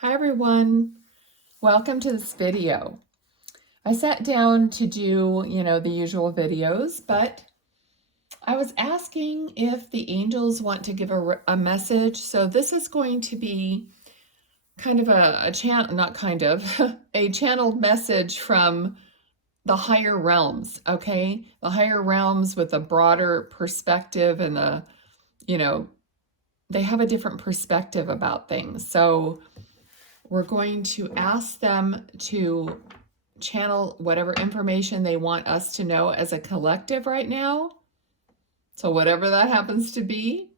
Hi everyone, welcome to this video. I sat down to do, the usual videos, but I was asking if the angels want to give a message. So this is going to be kind of a channel, not kind of, a channeled message from the higher realms, okay? The higher realms with a broader perspective and they have a different perspective about things. So we're going to ask them to channel whatever information they want us to know as a collective right now. So whatever that happens to be.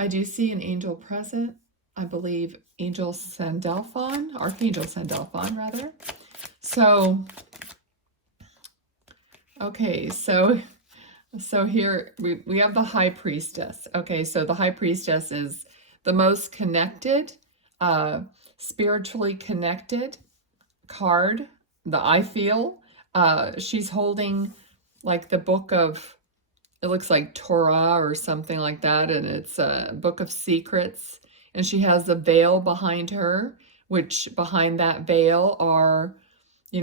I do see an angel present. I believe Angel Sandalphon, Archangel Sandalphon rather. So, okay, so here we have the High Priestess. Okay, so the High Priestess is the most connected, spiritually connected card that I feel. She's holding like the book of, it looks like Torah or something like that, and it's a book of secrets, and she has the veil behind her, which behind that veil are,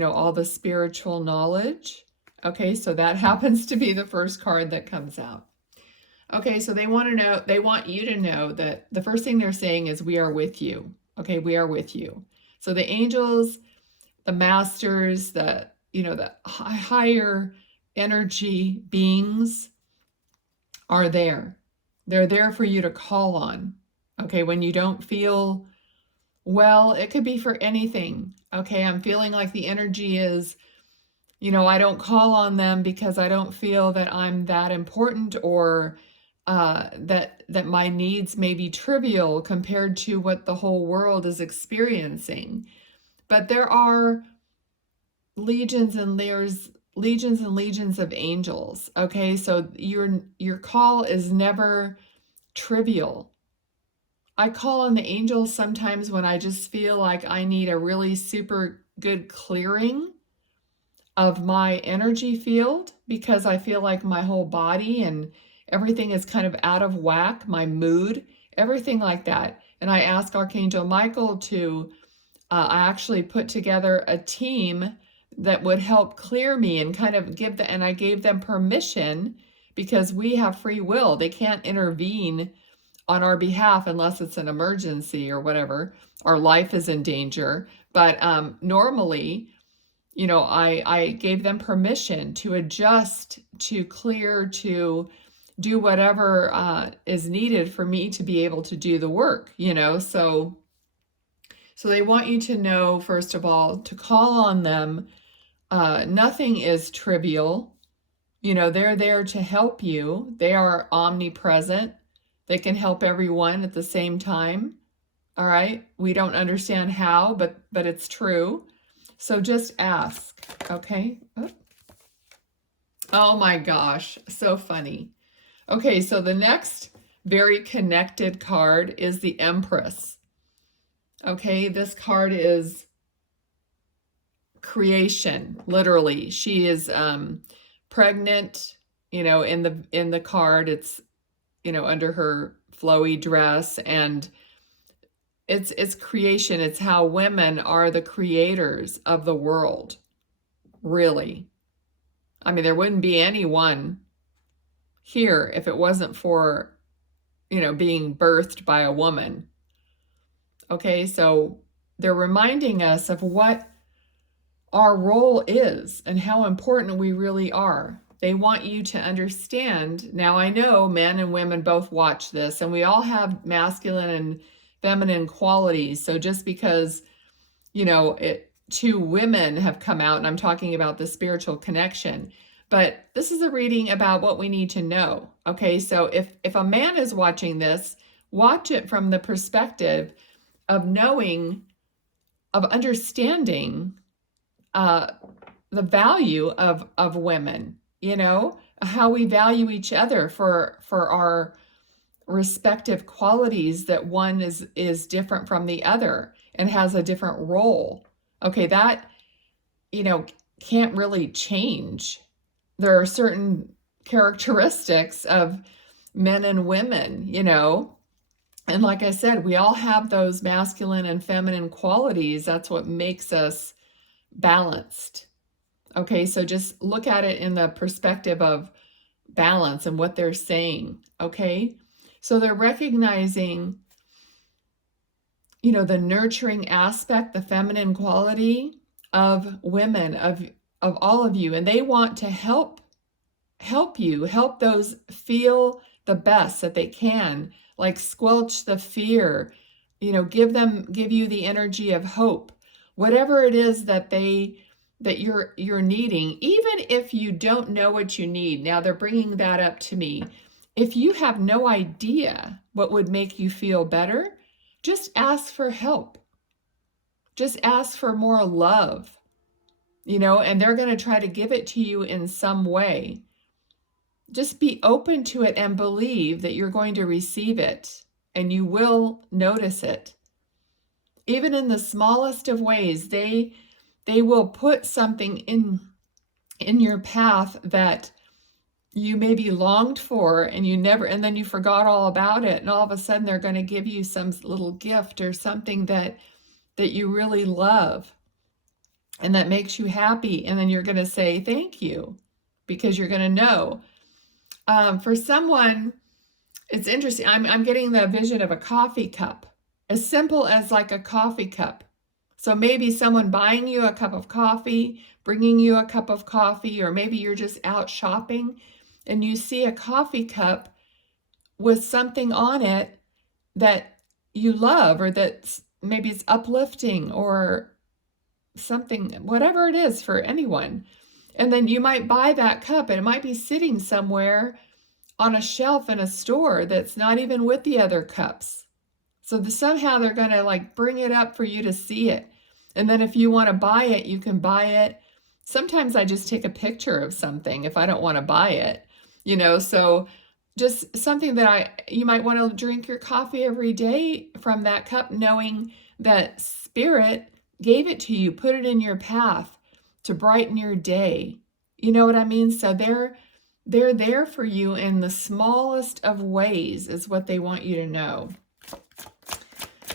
all the spiritual knowledge. Okay, so that happens to be the first card that comes out. Okay, so they want you to know that the first thing they're saying is we are with you. Okay, we are with you. So the angels, the masters, the higher energy beings are there. They're there for you to call on. Okay, when you don't feel well, it could be for anything. Okay, I'm feeling like the energy is, I don't call on them because I don't feel that I'm that important, or that my needs may be trivial compared to what the whole world is experiencing. But there are legions and legions of angels. Okay, so your call is never trivial. I call on the angels sometimes when I just feel like I need a really super good clearing of my energy field, because I feel like my whole body and everything is kind of out of whack, my mood, everything like that. And I ask Archangel Michael to I actually put together a team that would help clear me and kind of and I gave them permission, because we have free will. They can't intervene on our behalf unless it's an emergency or whatever. Our life is in danger. But normally, I gave them permission to adjust, to clear, to do whatever is needed for me to be able to do the work, So they want you to know, first of all, to call on them. Nothing is trivial. They're there to help you. They are omnipresent. They can help everyone at the same time. All right. We don't understand how, but it's true. So just ask. Okay. Oh my gosh. So funny. Okay. So the next very connected card is the Empress. Okay. This card is creation, literally. She is pregnant, in the card. It's, under her flowy dress, and it's creation. It's how women are the creators of the world, really. I mean, there wouldn't be anyone here if it wasn't for, being birthed by a woman. Okay, so they're reminding us of what our role is and how important we really are. They want you to understand. Now, I know men and women both watch this, and we all have masculine and feminine qualities. So just because, two women have come out, and I'm talking about the spiritual connection, but this is a reading about what we need to know. Okay, so if a man is watching this, watch it from the perspective of knowing, of understanding the value of women, how we value each other for our respective qualities, that one is different from the other and has a different role. Okay, that, can't really change. There are certain characteristics of men and women, And like I said, we all have those masculine and feminine qualities. That's what makes us balanced. Okay, so just look at it in the perspective of balance and what they're saying. Okay, so they're recognizing, the nurturing aspect, the feminine quality of women, of all of you, and they want to help you, help those feel the best that they can, like squelch the fear, give you the energy of hope, whatever it is that you're needing, even if you don't know what you need. Now they're bringing that up to me. If you have no idea what would make you feel better, just ask for help. Just ask for more love, and they're going to try to give it to you in some way. Just be open to it and believe that you're going to receive it, and you will notice it. Even in the smallest of ways, they will put something in your path that you maybe longed for, and and then you forgot all about it, and all of a sudden they're going to give you some little gift or something that you really love and that makes you happy, and then you're going to say thank you because you're going to know. For someone, it's interesting. I'm getting the vision of a coffee cup, as simple as like a coffee cup. So maybe someone buying you a cup of coffee, bringing you a cup of coffee, or maybe you're just out shopping and you see a coffee cup with something on it that you love, or that maybe it's uplifting or something, whatever it is for anyone. And then you might buy that cup, and it might be sitting somewhere on a shelf in a store that's not even with the other cups. So somehow they're going to like bring it up for you to see it. And then if you want to buy it, you can buy it. Sometimes I just take a picture of something if I don't want to buy it, so just something that you might want to drink your coffee every day from that cup, knowing that Spirit gave it to you, put it in your path to brighten your day. You know what I mean? So they're there for you in the smallest of ways is what they want you to know.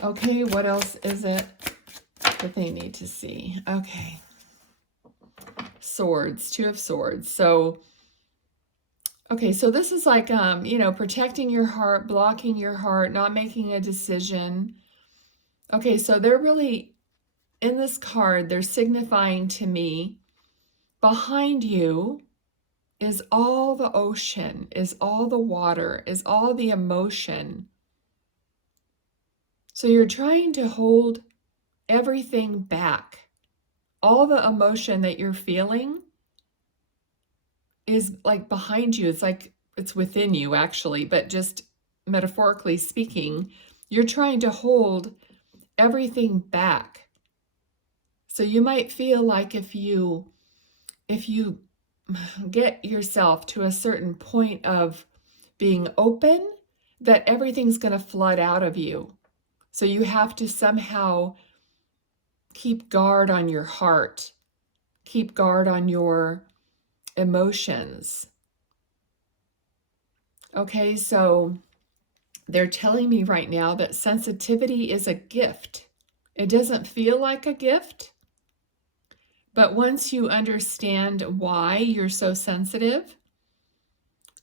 Okay, what else is it that they need to see? Okay. Swords, Two of Swords. So, okay, so this is like, protecting your heart, blocking your heart, not making a decision. Okay, so they're really, in this card, they're signifying to me, behind you is all the ocean, is all the water, is all the emotion. So you're trying to hold everything back. All the emotion that you're feeling is like behind you. It's like it's within you, actually, but just metaphorically speaking, you're trying to hold everything back. So you might feel like if you get yourself to a certain point of being open, that everything's going to flood out of you. So you have to somehow keep guard on your heart, keep guard on your emotions. Okay, so they're telling me right now that sensitivity is a gift. It doesn't feel like a gift, but once you understand why you're so sensitive,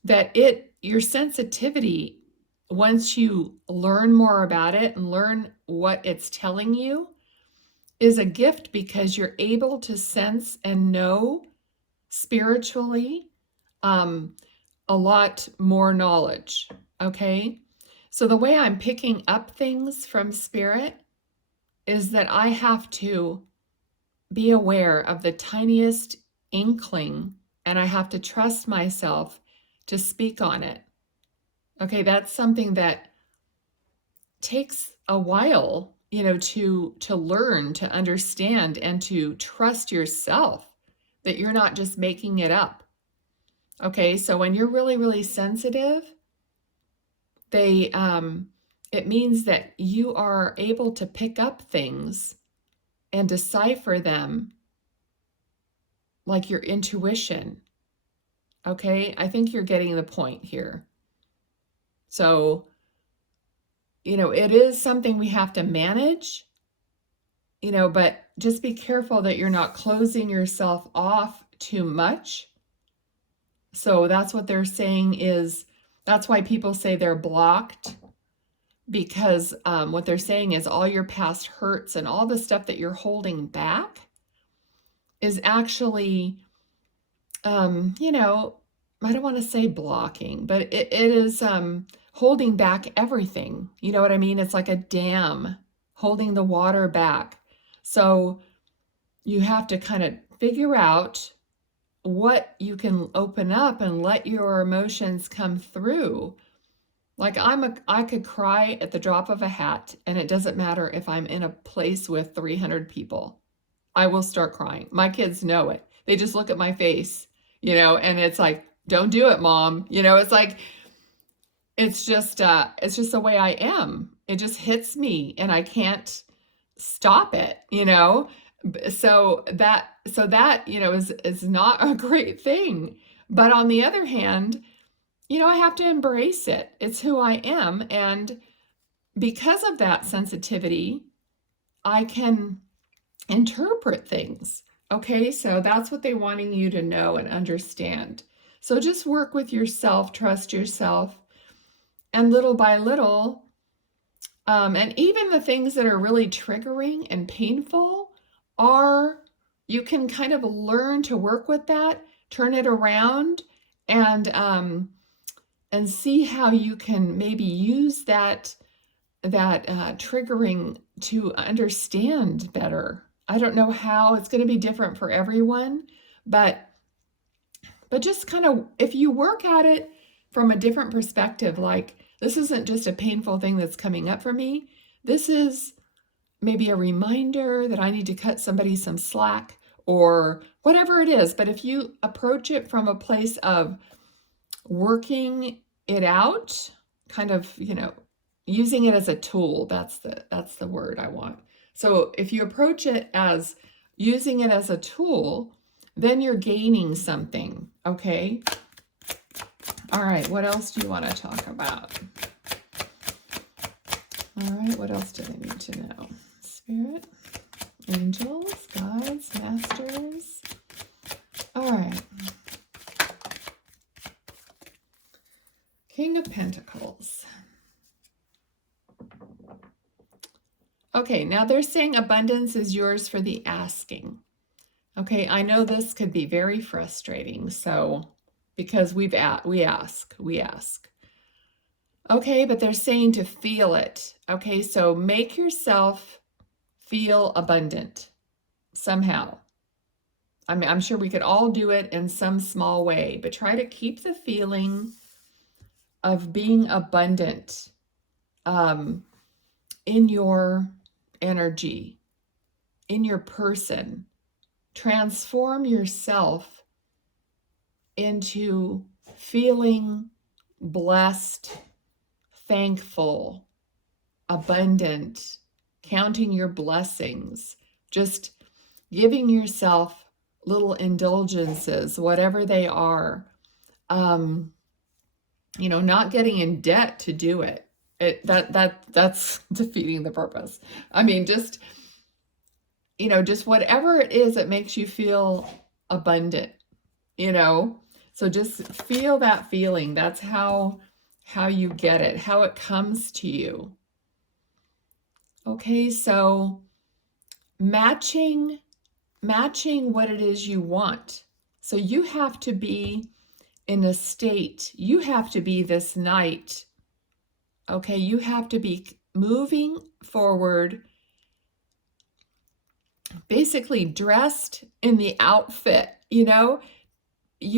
that your sensitivity, once you learn more about it and learn what it's telling you, is a gift, because you're able to sense and know spiritually a lot more knowledge. Okay, so the way I'm picking up things from Spirit is that I have to be aware of the tiniest inkling, and I have to trust myself to speak on it. Okay, that's something that takes a while, to learn, to understand, and to trust yourself that you're not just making it up. Okay, so when you're really, really sensitive, it means that you are able to pick up things and decipher them like your intuition. Okay, I think you're getting the point here. So it is something we have to manage, but just be careful that you're not closing yourself off too much. So that's what they're saying that's why people say they're blocked, because what they're saying is all your past hurts and all the stuff that you're holding back is actually, I don't want to say blocking, but it is holding back everything. You know what I mean? It's like a dam holding the water back. So you have to kind of figure out what you can open up and let your emotions come through. Like I could cry at the drop of a hat, and it doesn't matter if I'm in a place with 300 people. I will start crying. My kids know it. They just look at my face, and it's like, don't do it, Mom. It's like, it's just the way I am. It just hits me and I can't stop it, So that, is not a great thing. But on the other hand, I have to embrace it. It's who I am. And because of that sensitivity, I can interpret things. Okay, so that's what they're wanting you to know and understand. So just work with yourself, trust yourself, and little by little, and even the things that are really triggering and painful you can kind of learn to work with that, turn it around, and see how you can maybe use that triggering to understand better. I don't know how. It's going to be different for everyone, but just kind of, if you work at it from a different perspective, like, this isn't just a painful thing that's coming up for me. This is maybe a reminder that I need to cut somebody some slack or whatever it is. But if you approach it from a place of working it out, kind of, using it as a tool, that's the word I want. So if you approach it as using it as a tool, then you're gaining something, okay? All right, what else do you want to talk about? All right, what else do they need to know? Spirit, angels, guides, masters. All right. King of Pentacles. Okay, now they're saying abundance is yours for the asking. Okay, I know this could be very frustrating, so because we ask. Okay, but they're saying to feel it. Okay, so make yourself feel abundant somehow. I mean, I'm sure we could all do it in some small way, but try to keep the feeling of being abundant in your energy, in your person. Transform yourself into feeling blessed, thankful, abundant, counting your blessings, just giving yourself little indulgences, whatever they are, not getting in debt to do it. That's defeating the purpose. I mean, just whatever it is that makes you feel abundant, so just feel that feeling. That's how you get it, how it comes to you. Okay, so matching what it is you want. So you have to be in a state, you have to be this night. Okay, you have to be moving forward, basically dressed in the outfit, you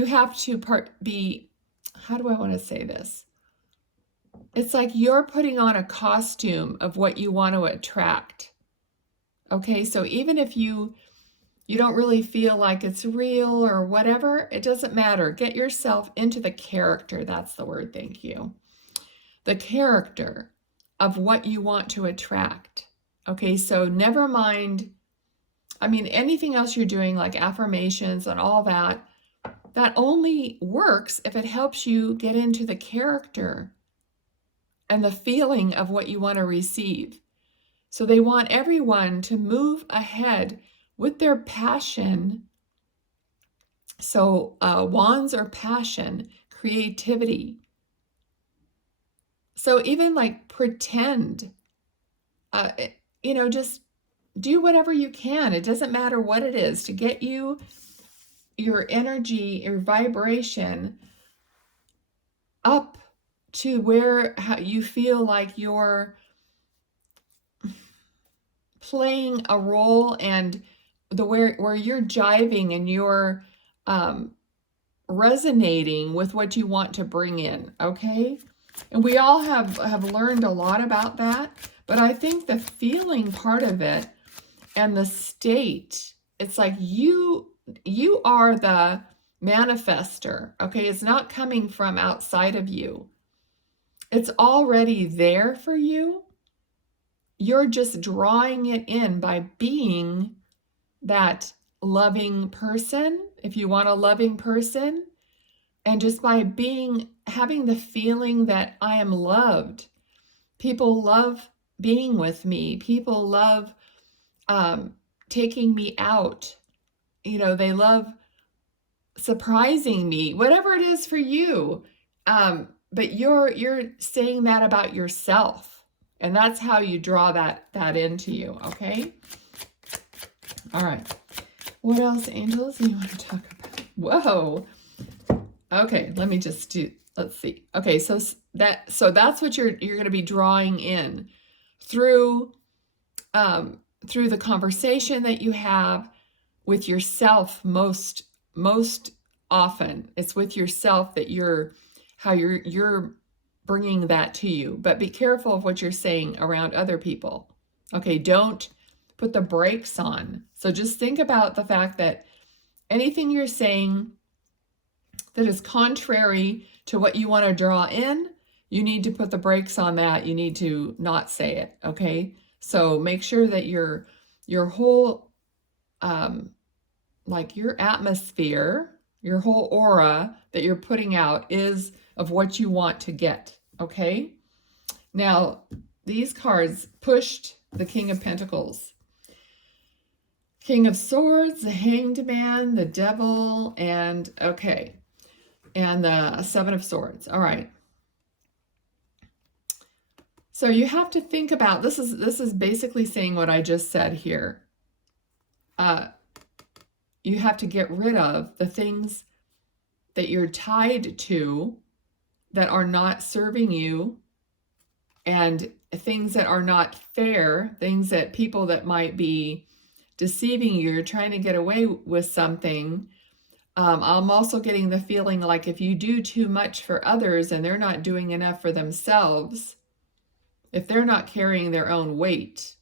have to be, how do I want to say this? It's like you're putting on a costume of what you want to attract. Okay, so even if you don't really feel like it's real or whatever, it doesn't matter. Get yourself into the character. That's the word, thank you. The character of what you want to attract. Okay, so never mind, anything else you're doing, like affirmations and all that only works if it helps you get into the character and the feeling of what you want to receive. So they want everyone to move ahead with their passion. So wands are passion, creativity. So even like pretend, just do whatever you can. It doesn't matter what it is to get you your energy, your vibration up to where you feel like you're playing a role, and where you're jiving and you're resonating with what you want to bring in, okay? And we all have learned a lot about that, but I think the feeling part of it and the state, it's like you are the manifester, okay? It's not coming from outside of you. It's already there for you. You're just drawing it in by being that loving person, if you want a loving person, and just by having the feeling that I am loved. People love being with me. People love taking me out. They love surprising me, whatever it is for you. But you're saying that about yourself. And that's how you draw that into you, okay? All right. What else, angels, do you want to talk about? Whoa. Okay, let's see. Okay, so that's what you're going to be drawing in through the conversation that you have with yourself most often. It's with yourself that you're bringing that to you. But be careful of what you're saying around other people. Okay, don't put the brakes on. So just think about the fact that anything you're saying that is contrary to what you want to draw in, you need to put the brakes on that. You need to not say it, okay? So make sure that your whole, like your atmosphere, your whole aura that you're putting out is of what you want to get, okay? Now, these cards pushed the King of Pentacles, King of Swords, the Hanged Man, the Devil, and the Seven of Swords. All right. So you have to think about, this is basically saying what I just said here. You have to get rid of the things that you're tied to that are not serving you, and things that are not fair, things that people that might be deceiving you. You're trying to get away with something. I'm also getting the feeling like if you do too much for others and they're not doing enough for themselves, if they're not carrying their own weight,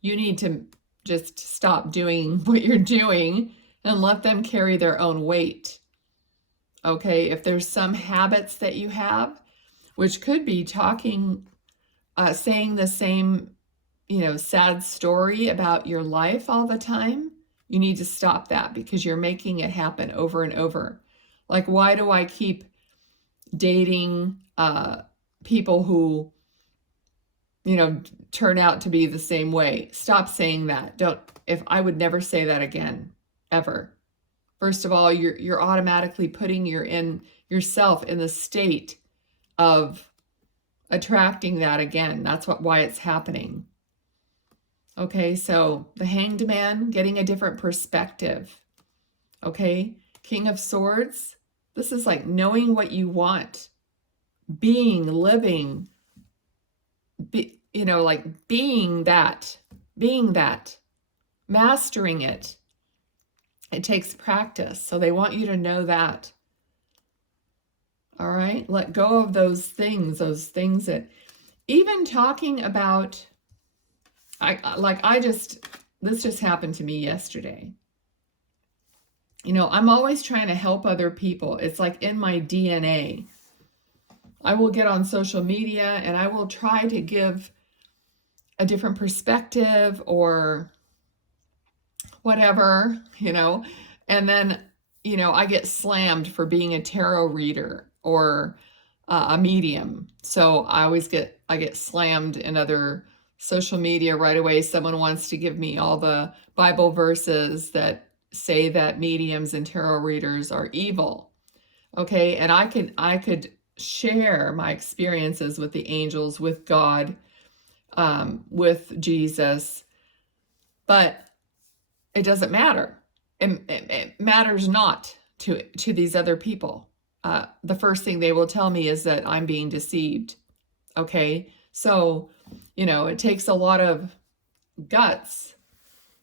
you need to just stop doing what you're doing and let them carry their own weight. Okay, if there's some habits that you have, which could be talking, saying the same, sad story about your life all the time, you need to stop that because you're making it happen over and over. Like, why do I keep dating people who, turn out to be the same way? Stop saying that. I would never say that again, ever. First of all, you're automatically putting yourself in the state of attracting that again. That's why it's happening. Okay, so the Hanged Man, getting a different perspective. Okay, King of Swords, this is like knowing what you want, living, like being that, mastering it. It takes practice, so they want you to know that. All right, let go of those things that, even talking about, this just happened to me yesterday. I'm always trying to help other people. It's like in my DNA. I will get on social media and I will try to give a different perspective or whatever, and then, I get slammed for being a tarot reader or a medium. So I get slammed in other social media right away. Someone wants to give me all the Bible verses that say that mediums and tarot readers are evil. Okay, and I could share my experiences with the angels, with God, with Jesus, but it doesn't matter. It matters not to these other people. The first thing they will tell me is that I'm being deceived. Okay, so it takes a lot of guts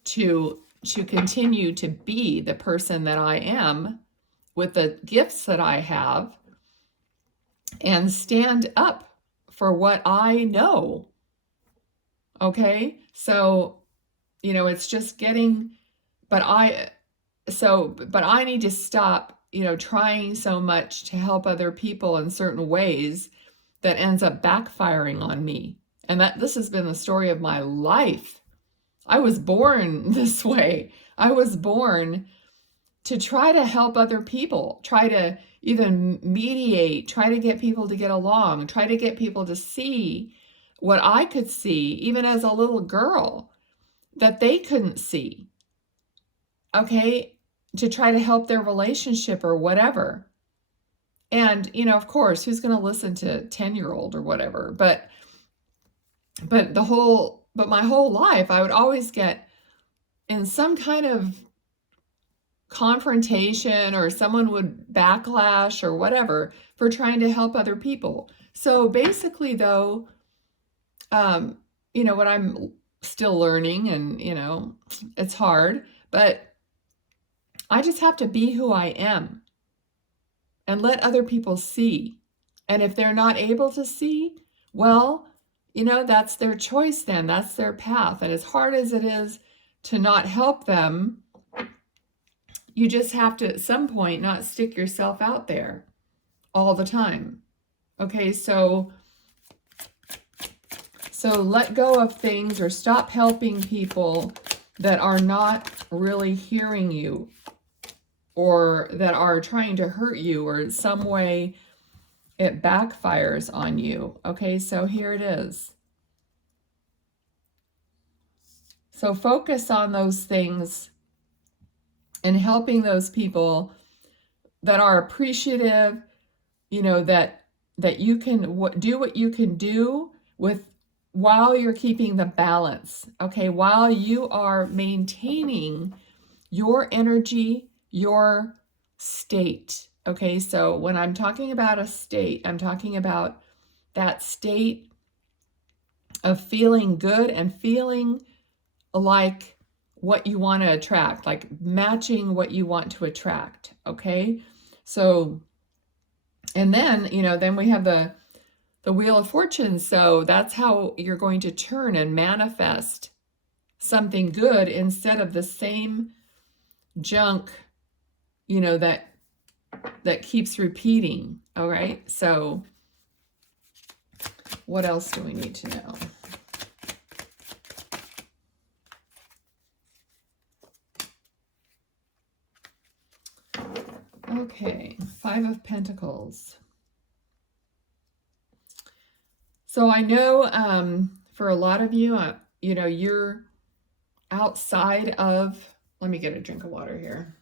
to continue to be the person that I am with the gifts that I have and stand up for what I know. Okay, so it's just getting, but I need to stop, trying so much to help other people in certain ways that ends up backfiring on me. And this has been the story of my life. I was born this way. I was born to try to help other people, try to even mediate, try to get people to get along, try to get people to see what I could see, even as a little girl, that they couldn't see. Okay, to try to help their relationship or whatever. And, of course, who's going to listen to 10-year-old or whatever? But my whole life, I would always get in some kind of confrontation, or someone would backlash or whatever for trying to help other people. So basically, though, what I'm still learning, and, it's hard, but I just have to be who I am and let other people see. And if they're not able to see, well, that's their choice then. That's their path. And as hard as it is to not help them, you just have to, at some point, not stick yourself out there all the time. Okay, so let go of things, or stop helping people that are not really hearing you, or that are trying to hurt you, or in some way it backfires on you. Okay, so here it is. So focus on those things and helping those people that are appreciative, that you can do what you can do with, while you're keeping the balance. Okay, while you are maintaining your energy, your state. Okay, so when I'm talking about a state, I'm talking about that state of feeling good and feeling like what you want to attract, like matching what you want to attract. Okay, so, and then, then we have the Wheel of Fortune. So that's how you're going to turn and manifest something good instead of the same junk, that keeps repeating. All right, so what else do we need to know? Okay, Five of Pentacles. So I know for a lot of you, you're outside of, let me get a drink of water here.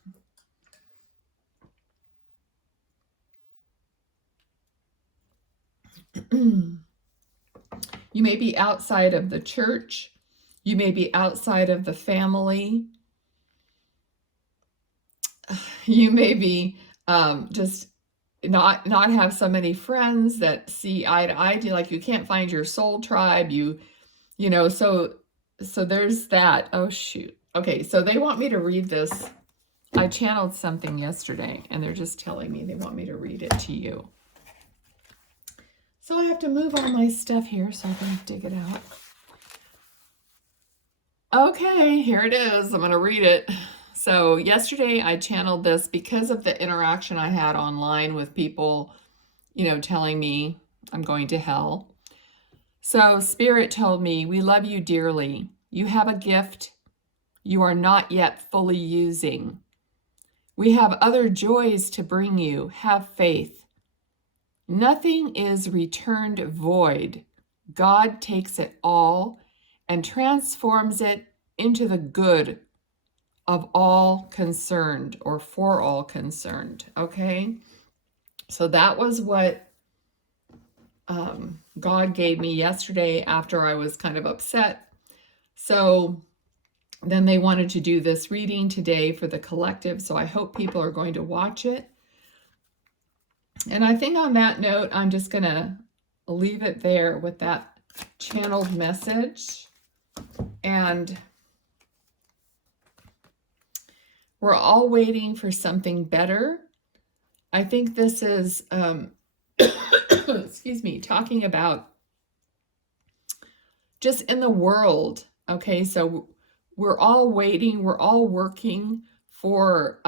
You may be outside of the church. You may be outside of the family. You may be just not have so many friends that see eye to eye. Like you can't find your soul tribe. So there's that. Oh, shoot. Okay, so they want me to read this. I channeled something yesterday, and they're just telling me they want me to read it to you. So I have to move all my stuff here so I can dig it out. Okay, here it is. I'm going to read it. So yesterday I channeled this because of the interaction I had online with people, telling me I'm going to hell. So Spirit told me, we love you dearly. You have a gift you are not yet fully using. We have other joys to bring you. Have faith. Nothing is returned void. God takes it all and transforms it into the good of all concerned, or for all concerned. Okay? So that was what God gave me yesterday after I was kind of upset. So then they wanted to do this reading today for the collective. So I hope people are going to watch it. And I think on that note, I'm just going to leave it there with that channeled message. And we're all waiting for something better. I think this is, excuse me, talking about just in the world. Okay, so we're all waiting, we're all working for,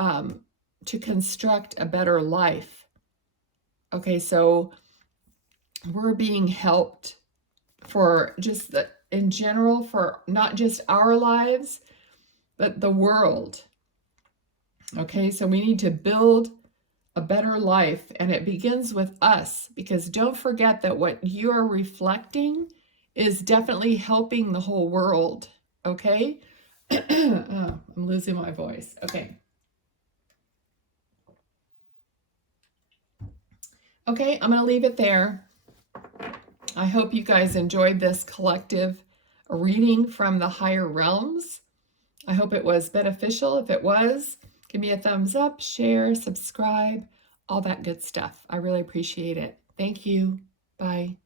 to construct a better life. Okay, so we're being helped for just in general, for not just our lives, but the world. Okay, so we need to build a better life, and it begins with us, because don't forget that what you are reflecting is definitely helping the whole world. Okay? Oh, I'm losing my voice. Okay. Okay, I'm going to leave it there. I hope you guys enjoyed this collective reading from the higher realms. I hope it was beneficial. If it was, give me a thumbs up, share, subscribe, all that good stuff. I really appreciate it. Thank you. Bye.